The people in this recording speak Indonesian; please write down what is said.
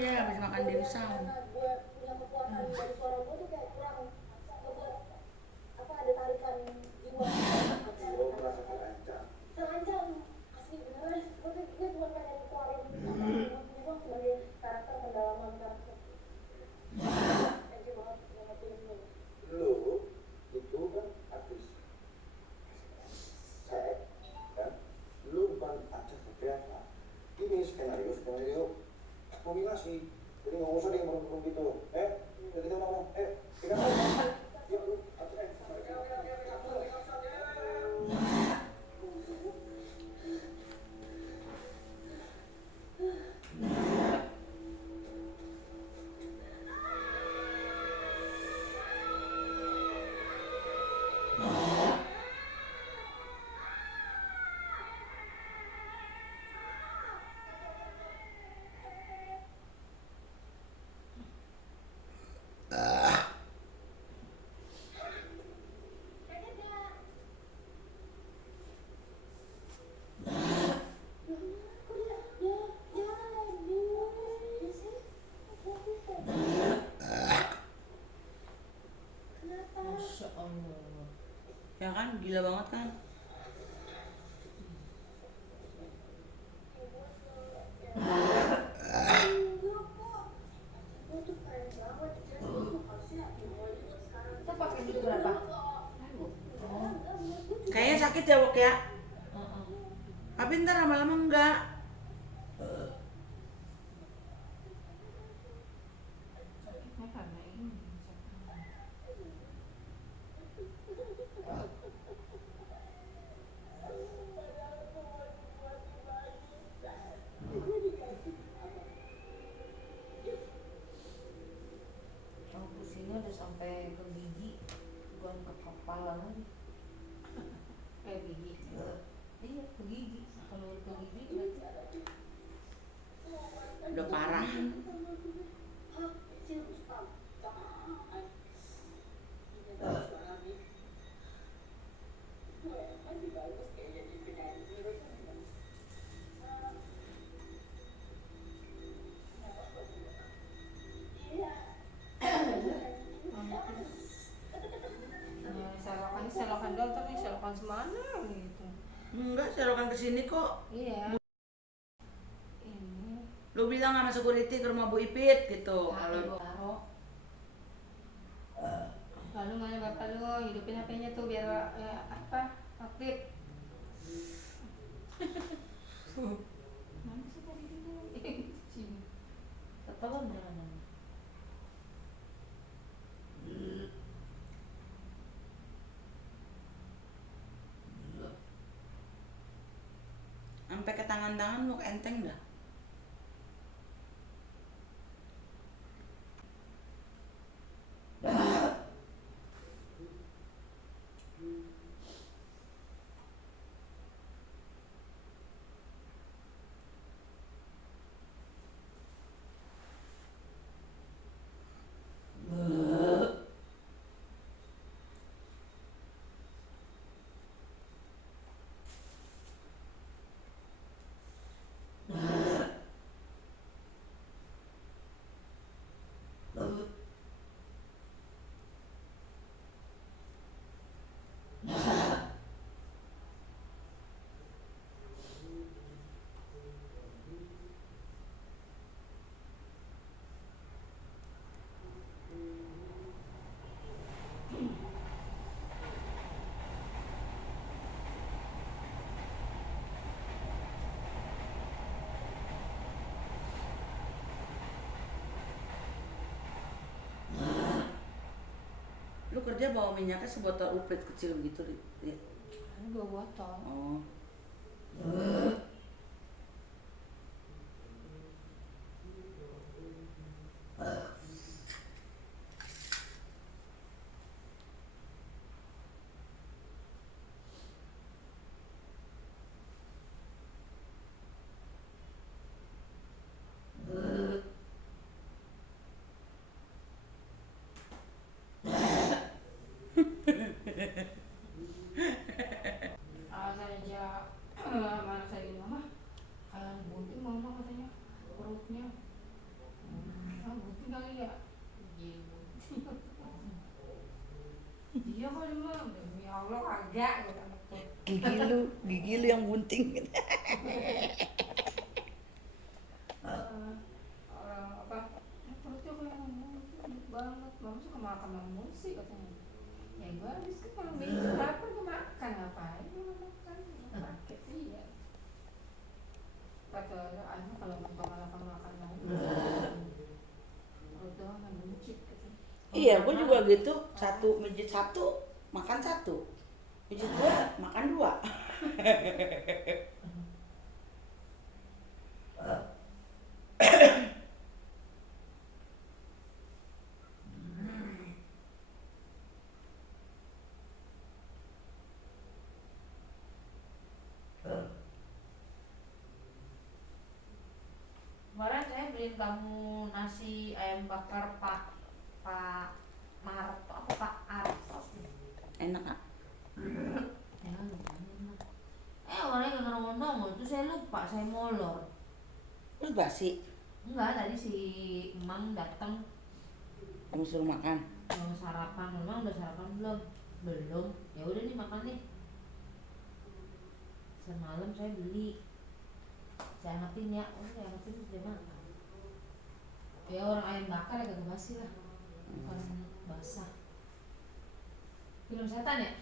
dia habis makan dimsum. Ini skenario kombinasi, jadi nggak usah deh merem gitu. Udah kita ngomong, kita ngomong. Yuk, lu, Masya Allah. Ya kan, gila banget kan. Kita pakai duit berapa? Kayaknya sakit ya Wok ya. Heeh. Tapi ntar lama-lama enggak. Sakitnya karena ini. Oh, pusingnya udah sampai ke gigi, bukan ke kepala lagi. Gigi. Iya, ke gigi. Kalau ke gigi berarti Udah parah. selokan dokter nih, selokan semana gitu. Enggak, serokan kesini kok. Iya. Ini Lu bilang sama security ke rumah Bu Ipit gitu. HP Kalau gua taruh. Lalu mana bapak lu hidupin HP-nya tuh biar aktif. Mana sih tadi dia? Sini. Ketahuan beneran. sampai ke tangan-tangan mau enteng dah. Lu kerja bawa minyaknya sebotol uplet kecil gitu ya? Ini 2 botol. Oh. Alasan aja mana saya Gigi lu yang bunting. Orang apa? Perutnya kayak ngomong banget. Mama suka makan mulu sih katanya. Ya gue habis kan kalau begitu lapar gue makan ngapain? Gue makan. Pakai iya. Kata Anu kalau suka makan lagi. Perut doang kan buncit katanya. Iya, gue juga gitu. Mijit satu, makan satu. Mijit dua, makan dua. Kemarin saya beliin kamu nasi ayam bakar Pak Marto apa Pak Arto. Enak ah. Orangnya gak ngomong, itu saya lupa, saya molor. Terus basi, Enggak, tadi si Emang datang kamu suruh makan. mau sarapan. Emang udah sarapan belum? Belum. Ya udah nih makan nih. Semalam saya beli. Saya angetin ya, saya angetin sudah makan. Ya orang ayam bakar ya gak basi lah. Bukan basah. Film setan ya?